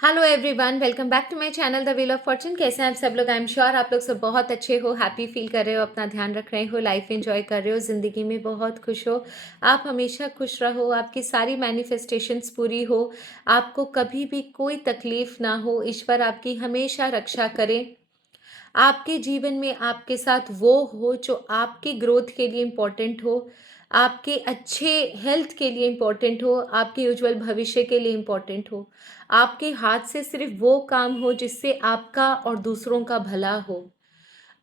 Hello everyone, welcome back to my channel the wheel of fortune. कैसे हैं आप सब लोग? आई एम श्योर आप लोग सब बहुत अच्छे हो, हैप्पी फील कर रहे हो, अपना ध्यान रख रहे हो, लाइफ एंजॉय कर रहे हो, ज़िंदगी में बहुत खुश हो। आप हमेशा खुश रहो, आपकी सारी मैनिफेस्टेशंस पूरी हो, आपको कभी भी कोई तकलीफ ना हो, ईश्वर आपकी हमेशा रक्षा करे। आपके जीवन में आपके साथ वो हो जो आपकी ग्रोथ के लिए इम्पोर्टेंट हो, आपके अच्छे हेल्थ के लिए इम्पोर्टेंट हो, आपके उज्जवल भविष्य के लिए इम्पोर्टेंट हो। आपके हाथ से सिर्फ वो काम हो जिससे आपका और दूसरों का भला हो।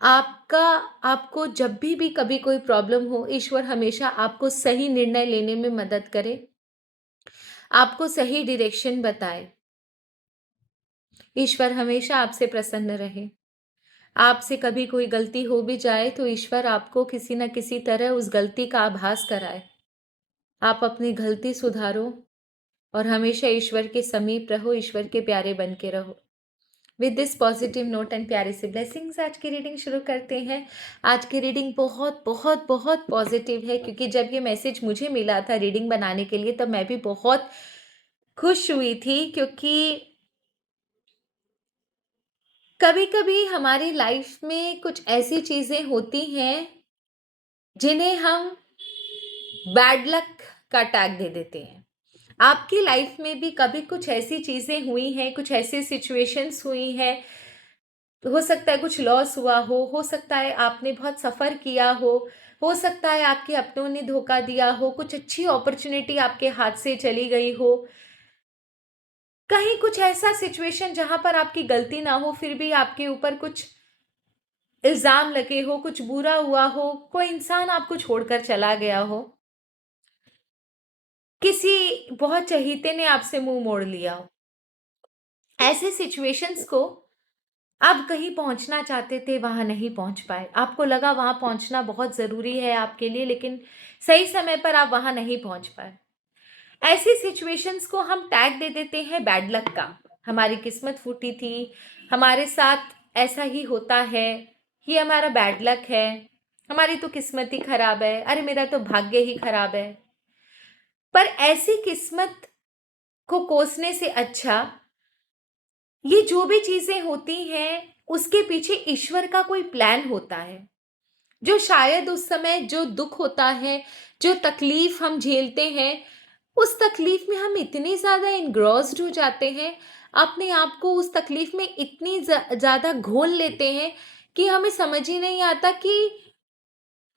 आपका आपको जब भी कभी कोई प्रॉब्लम हो, ईश्वर हमेशा आपको सही निर्णय लेने में मदद करे, आपको सही डायरेक्शन बताए। ईश्वर हमेशा आपसे प्रसन्न रहे। आपसे कभी कोई गलती हो भी जाए तो ईश्वर आपको किसी न किसी तरह उस गलती का आभास कराए। आप अपनी गलती सुधारो और हमेशा ईश्वर के समीप रहो, ईश्वर के प्यारे बन के रहो। With this positive note and प्यारे से ब्लेसिंग्स आज की रीडिंग शुरू करते हैं। आज की रीडिंग बहुत बहुत बहुत पॉजिटिव है, क्योंकि जब ये मैसेज मुझे मिला था रीडिंग बनाने के लिए तब मैं भी बहुत खुश हुई थी, क्योंकि कभी कभी हमारी लाइफ में कुछ ऐसी चीज़ें होती हैं जिन्हें हम बैड लक का टैग दे देते हैं। आपकी लाइफ में भी कभी कुछ ऐसी चीज़ें हुई हैं, कुछ ऐसी सिचुएशंस हुई हैं, हो सकता है कुछ लॉस हुआ हो सकता है आपने बहुत सफ़र किया हो सकता है आपके अपनों ने धोखा दिया हो, कुछ अच्छी अपॉर्चुनिटी आपके हाथ से चली गई हो, कहीं कुछ ऐसा सिचुएशन जहां पर आपकी गलती ना हो फिर भी आपके ऊपर कुछ इल्ज़ाम लगे हो, कुछ बुरा हुआ हो, कोई इंसान आपको छोड़कर चला गया हो, किसी बहुत चहीते ने आपसे मुंह मोड़ लिया हो। ऐसे सिचुएशंस को आप कहीं पहुंचना चाहते थे, वहां नहीं पहुंच पाए, आपको लगा वहां पहुंचना बहुत ज़रूरी है आपके लिए, लेकिन सही समय पर आप वहां नहीं पहुंच पाए। ऐसी सिचुएशंस को हम टैग दे देते हैं बैड लक का। हमारी किस्मत फूटी थी, हमारे साथ ऐसा ही होता है, ये हमारा बैड लक है, हमारी तो किस्मत ही खराब है, अरे मेरा तो भाग्य ही खराब है। पर ऐसी किस्मत को कोसने से अच्छा, ये जो भी चीजें होती हैं उसके पीछे ईश्वर का कोई प्लान होता है, जो शायद उस समय जो दुख होता है, जो तकलीफ हम झेलते हैं, उस तकलीफ में हम इतने ज़्यादा इन्ग्रॉस्ड हो जाते हैं, अपने आप को उस तकलीफ में इतनी ज़्यादा घोल लेते हैं कि हमें समझ ही नहीं आता कि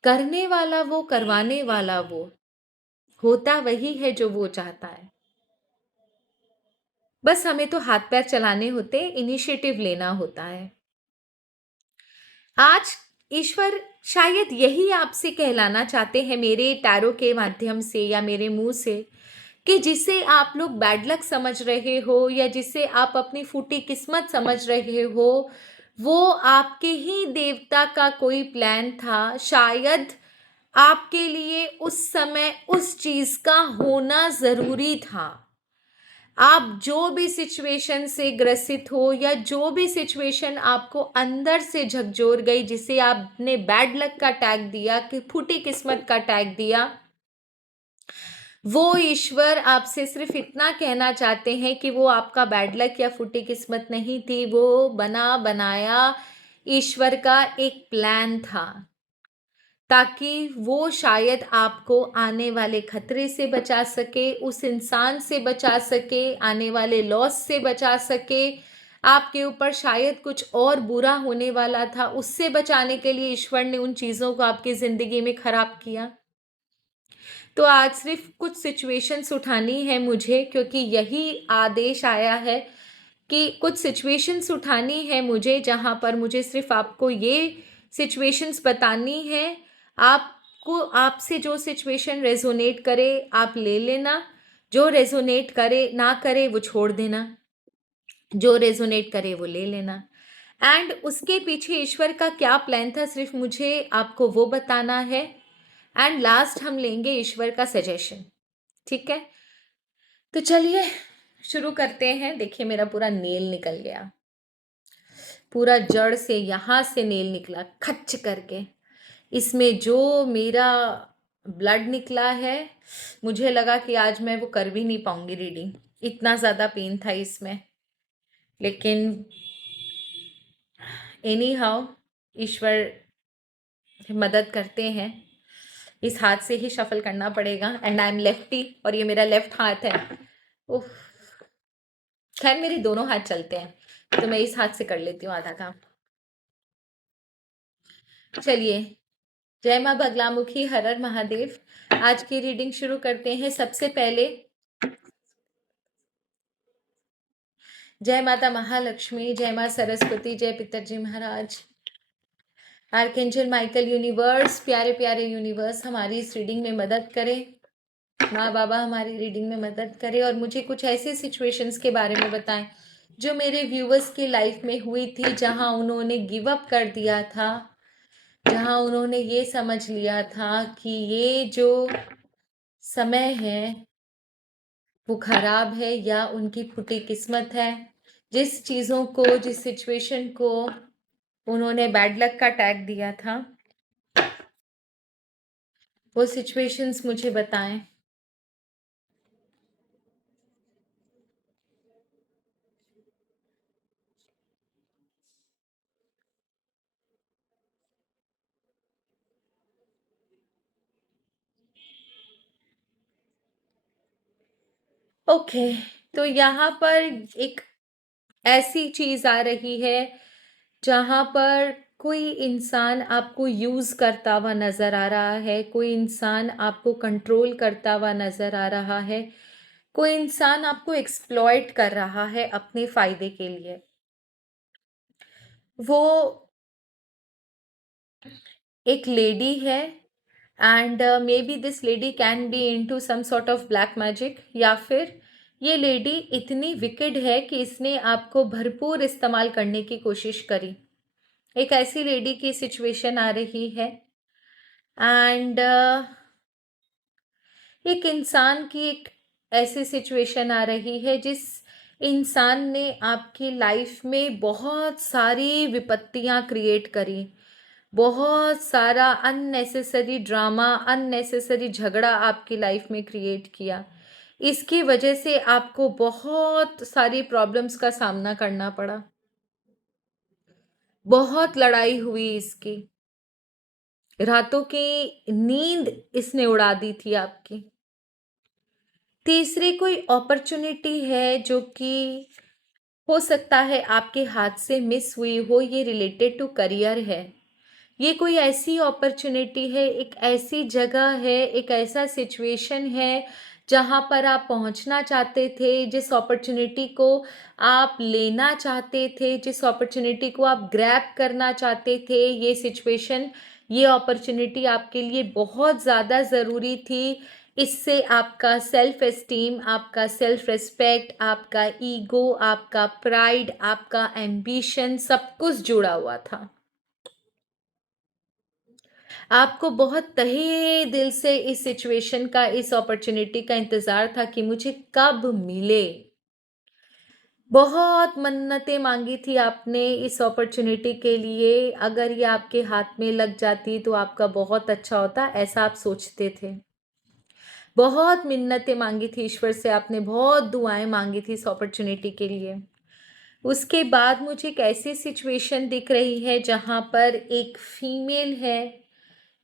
करने वाला वो, करवाने वाला वो, होता वही है जो वो चाहता है। बस हमें तो हाथ पैर चलाने होते, इनिशिएटिव लेना होता है। आज ईश्वर शायद यही आपसे कहलाना चाहते हैं मेरे टैरो के माध्यम से या मेरे मुंह से, कि जिसे आप लोग बैड लक समझ रहे हो या जिसे आप अपनी फूटी किस्मत समझ रहे हो, वो आपके ही देवता का कोई प्लान था। शायद आपके लिए उस समय उस चीज का होना जरूरी था। आप जो भी सिचुएशन से ग्रसित हो या जो भी सिचुएशन आपको अंदर से झकझोर गई, जिसे आपने बैड लक का टैग दिया, कि फूटी किस्मत का टैग दिया, वो ईश्वर आपसे सिर्फ इतना कहना चाहते हैं कि वो आपका बैड लक या फूटी किस्मत नहीं थी, वो बना बनाया ईश्वर का एक प्लान था, ताकि वो शायद आपको आने वाले खतरे से बचा सके, उस इंसान से बचा सके, आने वाले लॉस से बचा सके। आपके ऊपर शायद कुछ और बुरा होने वाला था, उससे बचाने के लिए ईश्वर ने उन चीज़ों को आपकी ज़िंदगी में खराब किया। तो आज सिर्फ कुछ सिचुएशंस उठानी है मुझे, क्योंकि यही आदेश आया है कि कुछ सिचुएशंस उठानी है मुझे, जहाँ पर मुझे सिर्फ आपको ये सिचुएशंस बतानी है। आपको, आपसे जो सिचुएशन रेजोनेट करे आप ले लेना, जो रेजोनेट करे ना करे वो छोड़ देना, जो रेजोनेट करे वो ले लेना। एंड उसके पीछे ईश्वर का क्या प्लान था, सिर्फ मुझे आपको वो बताना है। एंड लास्ट हम लेंगे ईश्वर का सजेशन। ठीक है, तो चलिए शुरू करते हैं। देखिए मेरा पूरा नेल निकल गया, पूरा जड़ से यहाँ से नेल निकला खच करके। इसमें जो मेरा ब्लड निकला है, मुझे लगा कि आज मैं वो कर भी नहीं पाऊंगी रीडिंग, इतना ज़्यादा पेन था इसमें। लेकिन एनी हाउ ईश्वर मदद करते हैं। इस हाथ से ही शफल करना पड़ेगा एंड आई एम लेफ्टी और ये मेरा लेफ्ट हाथ है। उफ, खैर मेरे दोनों हाथ चलते हैं तो मैं इस हाथ से कर लेती हूँ आधा काम। चलिए, जय माँ बगलामुखी, हर हर महादेव। आज की रीडिंग शुरू करते हैं। सबसे पहले जय माता महालक्ष्मी, जय माँ सरस्वती, जय पिताजी महाराज, आर्कएंजल माइकल, यूनिवर्स, प्यारे प्यारे यूनिवर्स हमारी इस रीडिंग में मदद करें। माँ बाबा हमारी रीडिंग में मदद करें और मुझे कुछ ऐसे सिचुएशंस के बारे में बताएं जो मेरे व्यूवर्स की लाइफ में हुई थी, जहां उन्होंने गिव अप कर दिया था, जहां उन्होंने ये समझ लिया था कि ये जो समय है वो खराब है या उनकी फूटी किस्मत है। जिस चीज़ों को, जिस सिचुएशन को उन्होंने बैड लक का टैग दिया था, वो सिचुएशंस मुझे बताएं। ओके, तो यहाँ पर एक ऐसी चीज आ रही है जहां पर कोई इंसान आपको यूज करता हुआ नजर आ रहा है, कोई इंसान आपको कंट्रोल करता हुआ नजर आ रहा है, कोई इंसान आपको एक्सप्लॉइट कर रहा है अपने फायदे के लिए। वो एक लेडी है and maybe this lady can be into some sort of black magic, या फिर ये लेडी इतनी विकेड है कि इसने आपको भरपूर इस्तेमाल करने की कोशिश करी। एक ऐसी लेडी की सिचुएशन आ रही है एंड एक इंसान की एक ऐसी सिचुएशन आ रही है जिस इंसान ने आपकी लाइफ में बहुत सारी विपत्तियां क्रिएट करी, बहुत सारा अननेसेसरी ड्रामा, अननेसेसरी झगड़ा आपकी लाइफ में क्रिएट किया। इसकी वजह से आपको बहुत सारी प्रॉब्लम्स का सामना करना पड़ा, बहुत लड़ाई हुई इसकी, रातों की नींद इसने उड़ा दी थी आपकी। तीसरी कोई अपॉर्चुनिटी है जो कि हो सकता है आपके हाथ से मिस हुई हो, ये रिलेटेड टू करियर है। ये कोई ऐसी अपॉर्चुनिटी है, एक ऐसी जगह है, एक ऐसा सिचुएशन है जहाँ पर आप पहुँचना चाहते थे, जिस अपॉर्चुनिटी को आप लेना चाहते थे, जिस अपॉर्चुनिटी को आप ग्रैब करना चाहते थे। ये सिचुएशन, ये अपॉर्चुनिटी आपके लिए बहुत ज़्यादा ज़रूरी थी। इससे आपका सेल्फ एस्टीम, आपका सेल्फ रिस्पेक्ट, आपका ईगो, आपका प्राइड, आपका एम्बिशन, सब कुछ जुड़ा हुआ था। आपको बहुत तहे दिल से इस सिचुएशन का, इस अपॉर्चुनिटी का इंतज़ार था कि मुझे कब मिले। बहुत मन्नतें मांगी थी आपने इस अपॉर्चुनिटी के लिए, अगर ये आपके हाथ में लग जाती तो आपका बहुत अच्छा होता, ऐसा आप सोचते थे। बहुत मिन्नतें मांगी थी ईश्वर से आपने, बहुत दुआएं मांगी थी इस अपॉर्चुनिटी के लिए। उसके बाद मुझे एक ऐसी सिचुएशन दिख रही है जहाँ पर एक फीमेल है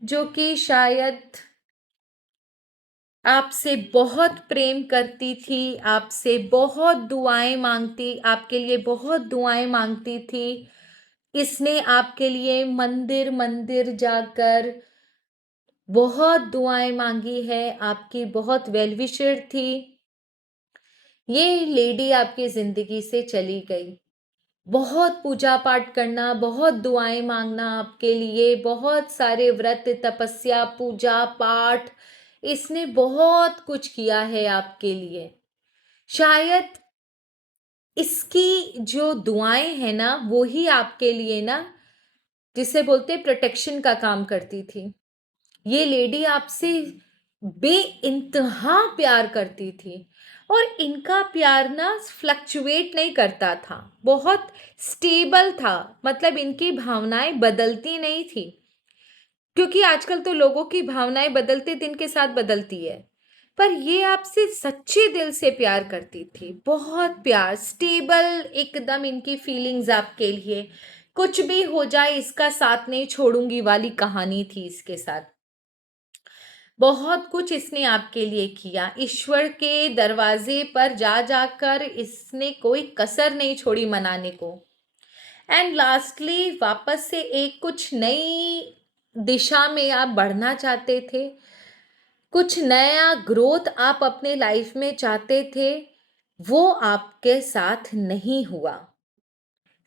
जो कि शायद आपसे बहुत प्रेम करती थी, आपसे बहुत दुआएं मांगती, आपके लिए बहुत दुआएं मांगती थी। इसने आपके लिए मंदिर मंदिर जाकर बहुत दुआएं मांगी है, आपकी बहुत वेलविशर थी। ये लेडी आपकी जिंदगी से चली गई। बहुत पूजा पाठ करना, बहुत दुआएं मांगना आपके लिए, बहुत सारे व्रत, तपस्या, पूजा पाठ, इसने बहुत कुछ किया है आपके लिए। शायद इसकी जो दुआएं हैं ना, वो ही आपके लिए ना, जिसे बोलते प्रोटेक्शन का काम करती थी। ये लेडी आपसे बेइंतहा प्यार करती थी और इनका प्यार ना फ्लक्चुएट नहीं करता था, बहुत स्टेबल था। मतलब इनकी भावनाएं बदलती नहीं थी, क्योंकि आजकल तो लोगों की भावनाएं बदलते दिन के साथ बदलती है। पर ये आपसे सच्चे दिल से प्यार करती थी, बहुत प्यार, स्टेबल एकदम इनकी फीलिंग्स आपके लिए। कुछ भी हो जाए इसका साथ नहीं छोड़ूंगी वाली कहानी थी इसके साथ। बहुत कुछ इसने आपके लिए किया, ईश्वर के दरवाजे पर जा जाकर इसने कोई कसर नहीं छोड़ी मनाने को। एंड लास्टली वापस से एक कुछ नई दिशा में आप बढ़ना चाहते थे, कुछ नया ग्रोथ आप अपने लाइफ में चाहते थे, वो आपके साथ नहीं हुआ।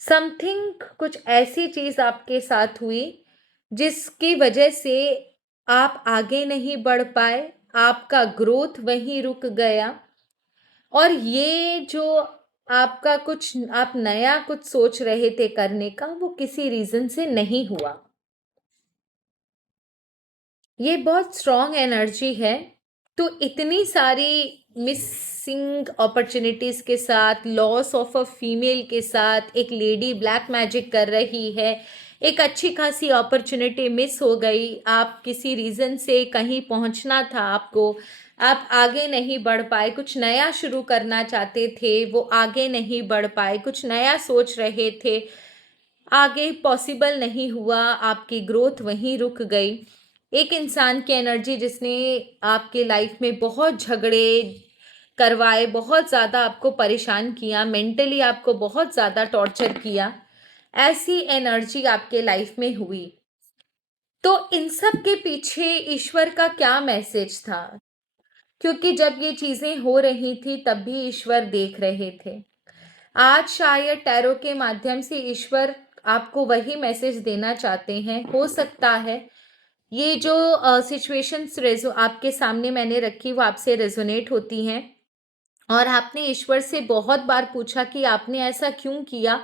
समथिंग कुछ ऐसी चीज आपके साथ हुई जिसकी वजह से आप आगे नहीं बढ़ पाए, आपका ग्रोथ वहीं रुक गया। और ये जो आपका कुछ आप नया कुछ सोच रहे थे करने का, वो किसी रीजन से नहीं हुआ। ये बहुत स्ट्रॉन्ग एनर्जी है। तो इतनी सारी मिसिंग अपॉर्चुनिटीज के साथ, लॉस ऑफ अ फीमेल के साथ, एक लेडी ब्लैक मैजिक कर रही है, एक अच्छी खासी अपॉर्चुनिटी मिस हो गई, आप किसी रीज़न से कहीं पहुंचना था आपको, आप आगे नहीं बढ़ पाए, कुछ नया शुरू करना चाहते थे, वो आगे नहीं बढ़ पाए, कुछ नया सोच रहे थे, आगे पॉसिबल नहीं हुआ, आपकी ग्रोथ वहीं रुक गई। एक इंसान की एनर्जी जिसने आपके लाइफ में बहुत झगड़े करवाए, बहुत ज़्यादा आपको परेशान किया, मेंटली आपको बहुत ज़्यादा टॉर्चर किया, ऐसी एनर्जी आपके लाइफ में हुई। तो इन सब के पीछे ईश्वर का क्या मैसेज था? क्योंकि जब ये चीज़ें हो रही थी तब भी ईश्वर देख रहे थे। आज शायद टैरो के माध्यम से ईश्वर आपको वही मैसेज देना चाहते हैं। हो सकता है ये जो सिचुएशंस आपके सामने मैंने रखी वो आपसे रेजोनेट होती हैं, और आपने ईश्वर से बहुत बार पूछा कि आपने ऐसा क्यों किया।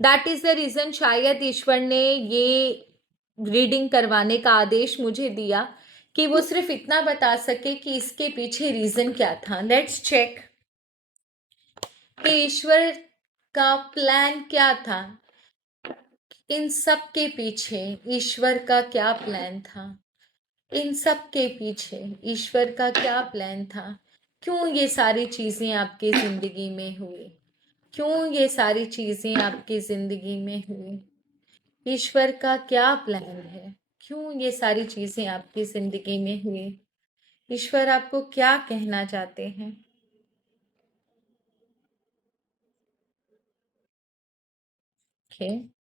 दैट इज़ द रीज़न शायद ईश्वर ने ये रीडिंग करवाने का आदेश मुझे दिया कि वो सिर्फ इतना बता सके कि इसके पीछे रीज़न क्या था। लेट्स चेक कि ईश्वर का प्लान क्या था, इन सब के पीछे ईश्वर का क्या प्लान था, इन सब के पीछे ईश्वर का क्या प्लान था। क्यों ये सारी चीज़ें आपकी ज़िंदगी में हुई, क्यों ये सारी चीज़ें आपकी ज़िंदगी में हुई, ईश्वर का क्या प्लान है, क्यों ये सारी चीज़ें आपकी ज़िंदगी में हुई, ईश्वर आपको क्या कहना चाहते हैं। ओके,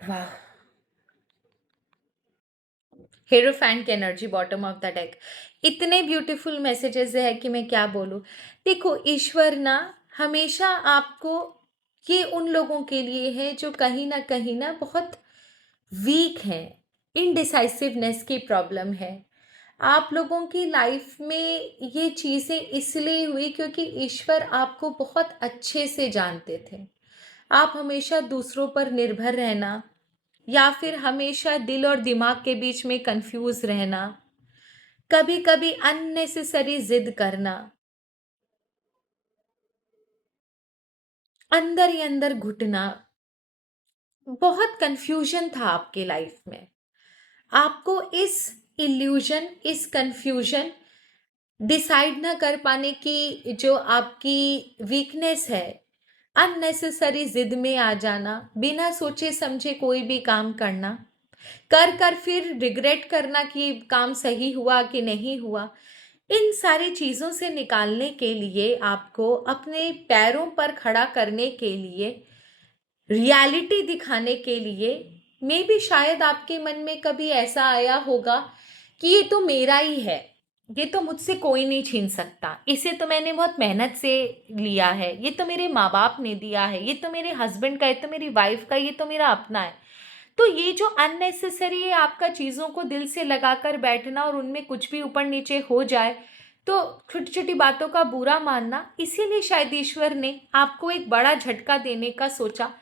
वाह, हेरोफैंट की energy bottom of the deck. इतने ब्यूटीफुल मैसेजेस है कि मैं क्या बोलूँ। देखो ईश्वर ना हमेशा आपको, ये उन लोगों के लिए है जो कहीं ना बहुत वीक हैं, इनडिसाइसिवनेस की प्रॉब्लम है। आप लोगों की लाइफ में ये चीज़ें इसलिए हुई क्योंकि ईश्वर आपको बहुत अच्छे से जानते थे। आप हमेशा दूसरों पर निर्भर रहना, या फिर हमेशा दिल और दिमाग के बीच में कंफ्यूज रहना, कभी कभी अननेसेसरी जिद करना, अंदर ही अंदर घुटना, बहुत कंफ्यूजन था आपके लाइफ में। आपको इस इल्यूजन, इस कंफ्यूजन, डिसाइड ना कर पाने की जो आपकी वीकनेस है, अननेसेसरी जिद में आ जाना, बिना सोचे समझे कोई भी काम करना, कर कर फिर रिग्रेट करना कि काम सही हुआ कि नहीं हुआ, इन सारी चीज़ों से निकालने के लिए, आपको अपने पैरों पर खड़ा करने के लिए, रियलिटी दिखाने के लिए, मे बी शायद आपके मन में कभी ऐसा आया होगा कि ये तो मेरा ही है, ये तो मुझसे कोई नहीं छीन सकता, इसे तो मैंने बहुत मेहनत से लिया है, ये तो मेरे माँ बाप ने दिया है, ये तो मेरे हस्बैंड का, ये तो मेरी वाइफ का, ये तो मेरा अपना है। तो ये जो अननेसेसरी है आपका चीज़ों को दिल से लगाकर बैठना और उनमें कुछ भी ऊपर नीचे हो जाए तो छोटी छोटी बातों का बुरा मानना, इसीलिए शायद ईश्वर ने आपको एक बड़ा झटका देने का सोचा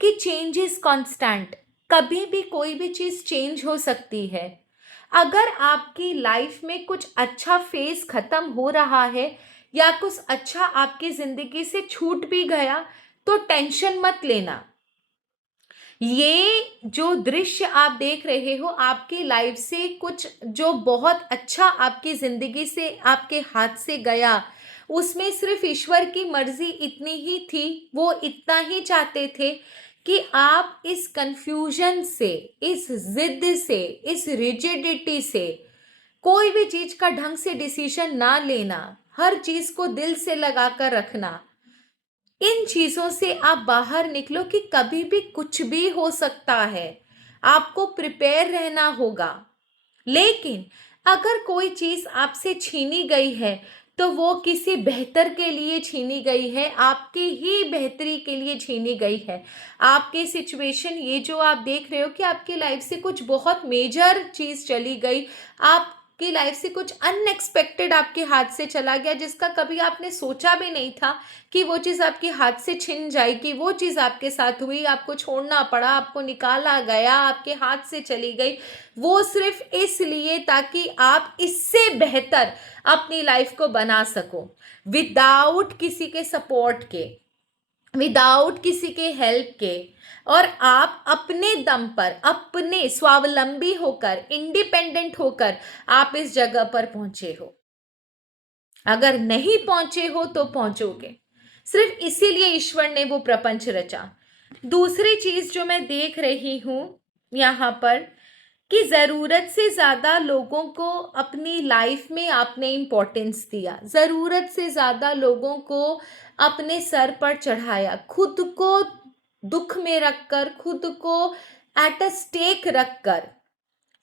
कि चेंज इज कांस्टेंट, कभी भी कोई भी चीज़ चेंज हो सकती है। अगर आपकी लाइफ में कुछ अच्छा फेज खत्म हो रहा है, या कुछ अच्छा आपकी जिंदगी से छूट भी गया तो टेंशन मत लेना। ये जो दृश्य आप देख रहे हो, आपकी लाइफ से कुछ जो बहुत अच्छा आपकी जिंदगी से आपके हाथ से गया, उसमें सिर्फ ईश्वर की मर्जी इतनी ही थी। वो इतना ही चाहते थे कि आप इस कंफ्यूजन से, इस जिद से, इस रिजिडिटी से, कोई भी चीज का ढंग से डिसीजन ना लेना, हर चीज को दिल से लगाकर रखना, इन चीजों से आप बाहर निकलो कि कभी भी कुछ भी हो सकता है। आपको प्रिपेयर रहना होगा। लेकिन अगर कोई चीज आपसे छीनी गई है तो वो किसी बेहतर के लिए छीनी गई है, आपकी ही बेहतरी के लिए छीनी गई है। आपकी सिचुएशन ये जो आप देख रहे हो कि आपकी लाइफ से कुछ बहुत मेजर चीज चली गई, आपकी लाइफ से कुछ अनएक्सपेक्टेड आपके हाथ से चला गया, जिसका कभी आपने सोचा भी नहीं था कि वो चीज़ आपके हाथ से छिन जाएगी। वो चीज़ आपके साथ हुई, आपको छोड़ना पड़ा, आपको निकाला गया, आपके हाथ से चली गई। वो सिर्फ इसलिए ताकि आप इससे बेहतर अपनी लाइफ को बना सको, विदाउट किसी के सपोर्ट के, विदाउट किसी के हेल्प के। और आप अपने दम पर, अपने स्वावलंबी होकर, इंडिपेंडेंट होकर आप इस जगह पर पहुंचे हो। अगर नहीं पहुंचे हो तो पहुंचोगे। सिर्फ इसीलिए ईश्वर ने वो प्रपंच रचा। दूसरी चीज जो मैं देख रही हूं यहाँ पर, कि जरूरत से ज्यादा लोगों को अपनी लाइफ में आपने इंपॉर्टेंस दिया, जरूरत से ज्यादा लोगों को अपने सर पर चढ़ाया, खुद को दुख में रखकर, खुद को एट अ स्टेक रखकर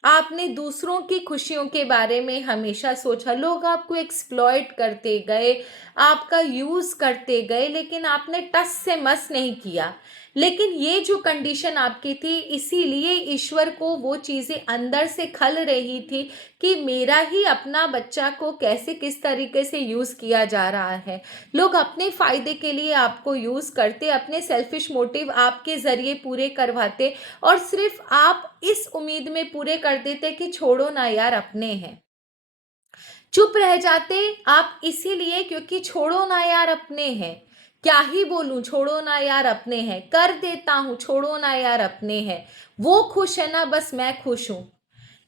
आपने दूसरों की खुशियों के बारे में हमेशा सोचा। लोग आपको एक्सप्लॉइट करते गए, आपका यूज करते गए, लेकिन आपने टस से मस नहीं किया। लेकिन ये जो कंडीशन आपकी थी, इसीलिए ईश्वर को वो चीजें अंदर से खल रही थी कि मेरा ही अपना बच्चा को कैसे, किस तरीके से यूज किया जा रहा है। लोग अपने फायदे के लिए आपको यूज करते, अपने सेल्फिश मोटिव आपके जरिए पूरे करवाते, और सिर्फ आप इस उम्मीद में पूरे कर देते कि छोड़ो ना यार, अपने हैं। चुप रह जाते आप इसीलिए क्योंकि छोड़ो ना यार, अपने हैं। क्या ही बोलूं, छोड़ो ना यार, अपने हैं, कर देता हूं, छोड़ो ना यार, अपने हैं। वो खुश है ना, बस मैं खुश हूं।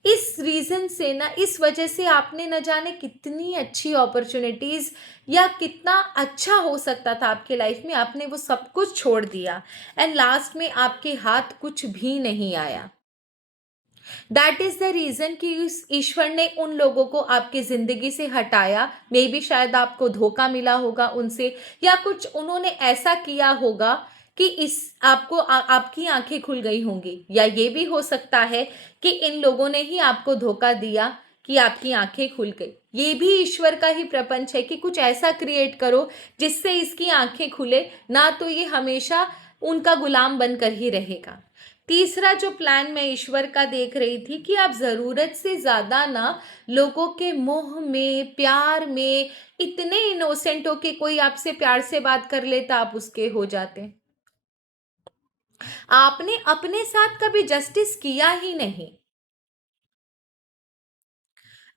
इस रीजन से ना, इस वजह से आपने न जाने कितनी अच्छी अपॉर्चुनिटीज, या कितना अच्छा हो सकता था आपके लाइफ में, आपने वो सब कुछ छोड़ दिया। एंड लास्ट में आपके हाथ कुछ भी नहीं आया। दैट इज द रीजन कि उस ईश्वर ने उन लोगों को आपकी जिंदगी से हटाया। मे बी शायद आपको धोखा मिला होगा उनसे, या कुछ उन्होंने ऐसा किया होगा कि इस आपको आपकी आंखें खुल गई होंगी। या ये भी हो सकता है कि इन लोगों ने ही आपको धोखा दिया कि आपकी आंखें खुल गई। ये भी ईश्वर का ही प्रपंच है कि कुछ ऐसा क्रिएट करो जिससे इसकी आंखें खुले, ना तो ये हमेशा उनका गुलाम बनकर ही रहेगा। तीसरा जो प्लान मैं ईश्वर का देख रही थी कि आप जरूरत से ज्यादा ना लोगों के मोह में, प्यार में, इतने इनोसेंट हो कि कोई आपसे प्यार से बात कर लेता आप उसके हो जाते। आपने अपने साथ कभी जस्टिस किया ही नहीं।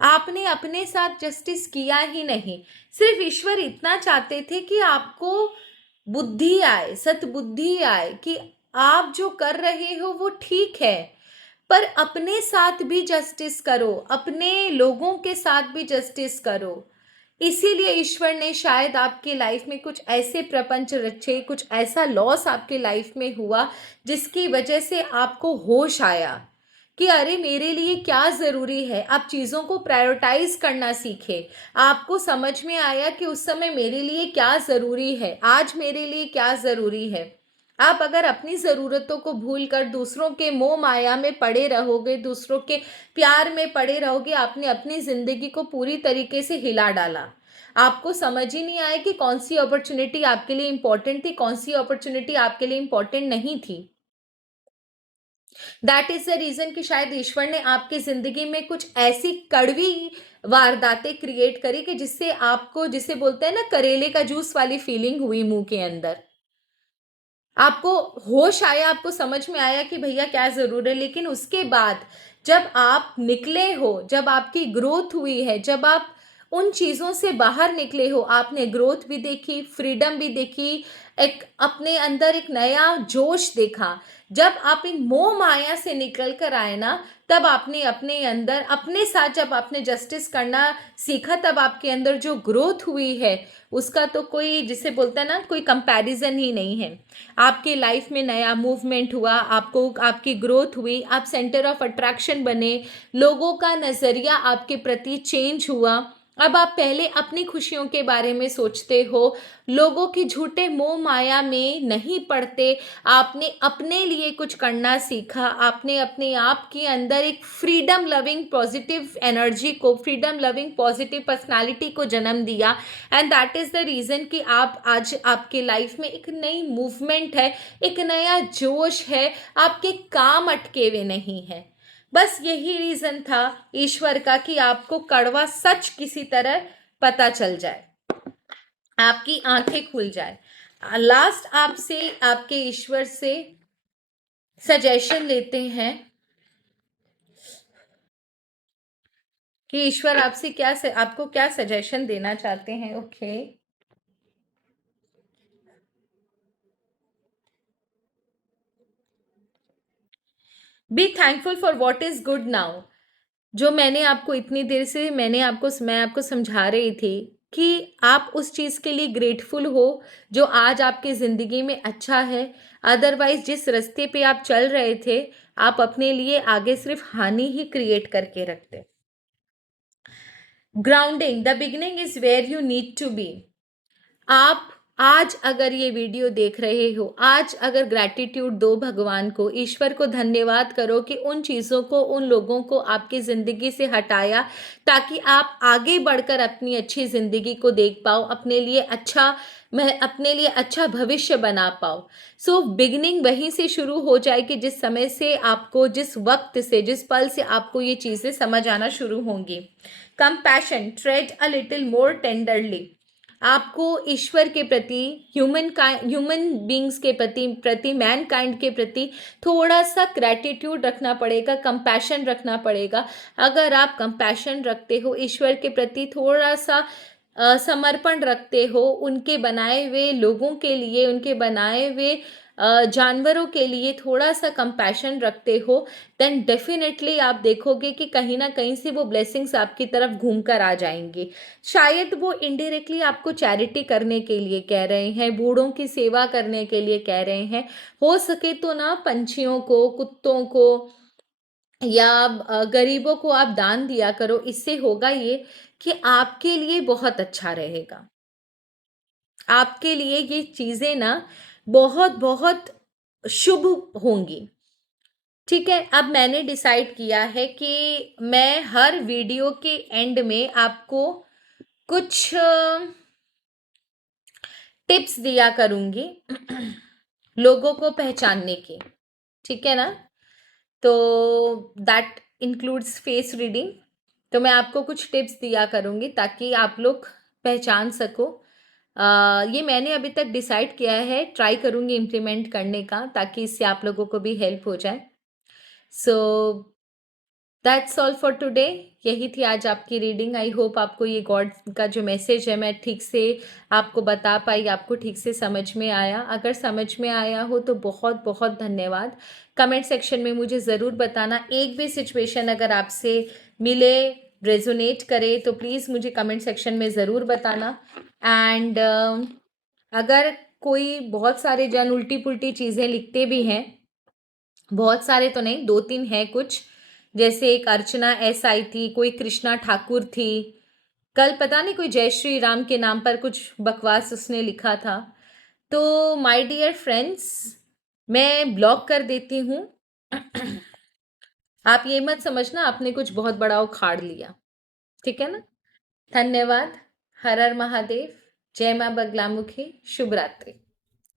आपने अपने साथ जस्टिस किया ही नहीं। सिर्फ ईश्वर इतना चाहते थे कि आपको बुद्धि आए, सतबुद्धि आए कि आप जो कर रहे हो वो ठीक है, पर अपने साथ भी जस्टिस करो, अपने लोगों के साथ भी जस्टिस करो। इसीलिए ईश्वर ने शायद आपके लाइफ में कुछ ऐसे प्रपंच रचे, कुछ ऐसा लॉस आपके लाइफ में हुआ जिसकी वजह से आपको होश आया कि अरे मेरे लिए क्या ज़रूरी है। आप चीज़ों को प्रायोरिटाइज करना सीखे। आपको समझ में आया कि उस समय मेरे लिए क्या ज़रूरी है, आज मेरे लिए क्या ज़रूरी है। आप अगर अपनी ज़रूरतों को भूलकर दूसरों के मोह माया में पड़े रहोगे, दूसरों के प्यार में पड़े रहोगे, आपने अपनी ज़िंदगी को पूरी तरीके से हिला डाला। आपको समझ ही नहीं आया कि कौन सी अपॉर्चुनिटी आपके लिए इंपॉर्टेंट थी, कौन सी अपॉर्चुनिटी आपके लिए इंपॉर्टेंट नहीं थी। दैट इज द रीजन कि शायद ईश्वर ने आपकी जिंदगी में कुछ ऐसी कड़वी वारदातें क्रिएट करी कि जिससे आपको, जिसे बोलते हैं ना, करेले का जूस वाली फीलिंग हुई मुंह के अंदर। आपको होश आया, आपको समझ में आया कि भैया क्या जरूर है। लेकिन उसके बाद जब आप निकले हो, जब आपकी ग्रोथ हुई है, जब आप उन चीज़ों से बाहर निकले हो, आपने ग्रोथ भी देखी, फ्रीडम भी देखी, एक अपने अंदर एक नया जोश देखा। जब आप इन मोह माया से निकल कर आए ना, तब आपने अपने अंदर अपने साथ जब आपने जस्टिस करना सीखा, तब आपके अंदर जो ग्रोथ हुई है उसका तो कोई, जिसे बोलता है ना, कोई कंपैरिजन ही नहीं है। आपके लाइफ में नया मूवमेंट हुआ, आपको आपकी ग्रोथ हुई, आप सेंटर ऑफ अट्रैक्शन बने, लोगों का नज़रिया आपके प्रति चेंज हुआ। अब आप पहले अपनी खुशियों के बारे में सोचते हो, लोगों की झूठे मोह माया में नहीं पड़ते, आपने अपने लिए कुछ करना सीखा, आपने अपने आप के अंदर एक फ्रीडम लविंग पॉजिटिव एनर्जी को, फ्रीडम लविंग पॉजिटिव पर्सनालिटी को जन्म दिया। And that is the reason कि आप आज आपके लाइफ में एक नई मूवमेंट है, एक नया जोश है, आपके काम अटके हुए नहीं है। बस यही रीज़न था ईश्वर का कि आपको कड़वा सच किसी तरह पता चल जाए, आपकी आंखें खुल जाए। लास्ट आपसे, आपके ईश्वर से सजेशन लेते हैं कि ईश्वर आपसे क्या आपको क्या सजेशन देना चाहते हैं। Okay, be thankful for what is good now. जो मैंने आपको इतनी देर से मैं आपको समझा रही थी कि आप उस चीज़ के लिए ग्रेटफुल हो जो आज आपकी ज़िंदगी में अच्छा है। अदरवाइज जिस रास्ते पे आप चल रहे थे, आप अपने लिए आगे सिर्फ हानि ही क्रिएट करके रखते। Grounding, the beginning is where you need to be. आप आज अगर ये वीडियो देख रहे हो, आज अगर ग्रैटिट्यूड दो भगवान को, ईश्वर को धन्यवाद करो कि उन चीज़ों को, उन लोगों को आपकी ज़िंदगी से हटाया, ताकि आप आगे बढ़कर अपनी अच्छी ज़िंदगी को देख पाओ, अपने लिए अच्छा, मैं अपने लिए अच्छा भविष्य बना पाओ। सो बिगिनिंग वहीं से शुरू हो जाए कि जिस समय से आपको, जिस वक्त से, जिस पल से आपको ये चीज़ें समझ आना शुरू होंगी। Compassion, trade a little more tenderly. आपको ईश्वर के प्रति, ह्यूमन बींग्स के प्रति मैन काइंड के प्रति थोड़ा सा ग्रैटिट्यूड रखना पड़ेगा, कंपैशन रखना पड़ेगा। अगर आप कंपैशन रखते हो ईश्वर के प्रति, थोड़ा सा समर्पण रखते हो उनके बनाए हुए लोगों के लिए, उनके बनाए हुए जानवरों के लिए थोड़ा सा कंपैशन रखते हो, देन डेफिनेटली आप देखोगे कि कहीं ना कहीं से वो ब्लेसिंग्स आपकी तरफ घूम कर आ जाएंगी। शायद वो इनडायरेक्टली आपको चैरिटी करने के लिए कह रहे हैं, बूढ़ों की सेवा करने के लिए कह रहे हैं। हो सके तो ना पंछियों को, कुत्तों को या गरीबों को आप दान दिया करो। इससे होगा ये कि आपके लिए बहुत अच्छा रहेगा, आपके लिए ये चीज़ें ना बहुत बहुत शुभ होंगी। ठीक है, अब मैंने डिसाइड किया है कि मैं हर वीडियो के एंड में आपको कुछ टिप्स दिया करूंगी लोगों को पहचानने की। ठीक है ना? तो दैट इंक्लूड्स फेस रीडिंग। तो मैं आपको कुछ टिप्स दिया करूंगी ताकि आप लोग पहचान सको। ये मैंने अभी तक डिसाइड किया है, ट्राई करूंगी इम्प्लीमेंट करने का, ताकि इससे आप लोगों को भी हेल्प हो जाए। So that's all for today. यही थी आज आपकी रीडिंग। आई होप आपको ये गॉड का जो मैसेज है मैं ठीक से आपको बता पाई, आपको ठीक से समझ में आया। अगर समझ में आया हो तो बहुत बहुत धन्यवाद। कमेंट सेक्शन में मुझे ज़रूर बताना, एक भी सिचुएशन अगर आपसे मिले, रेजोनेट करे, तो प्लीज़ मुझे कमेंट सेक्शन में ज़रूर बताना। एंड अगर कोई, बहुत सारे जन उल्टी पुल्टी चीज़ें लिखते भी हैं, बहुत सारे तो नहीं, दो तीन है कुछ, जैसे एक अर्चना एस आई थी, कोई कृष्णा ठाकुर थी, कल पता नहीं कोई जय श्री राम के नाम पर कुछ बकवास उसने लिखा था। तो माय डियर फ्रेंड्स, मैं ब्लॉक कर देती हूँ। आप ये मत समझना आपने कुछ बहुत बड़ा उखाड़ लिया। ठीक है ना? धन्यवाद। हर हर महादेव। जय माँ बगलामुखी। शुभ रात्रि।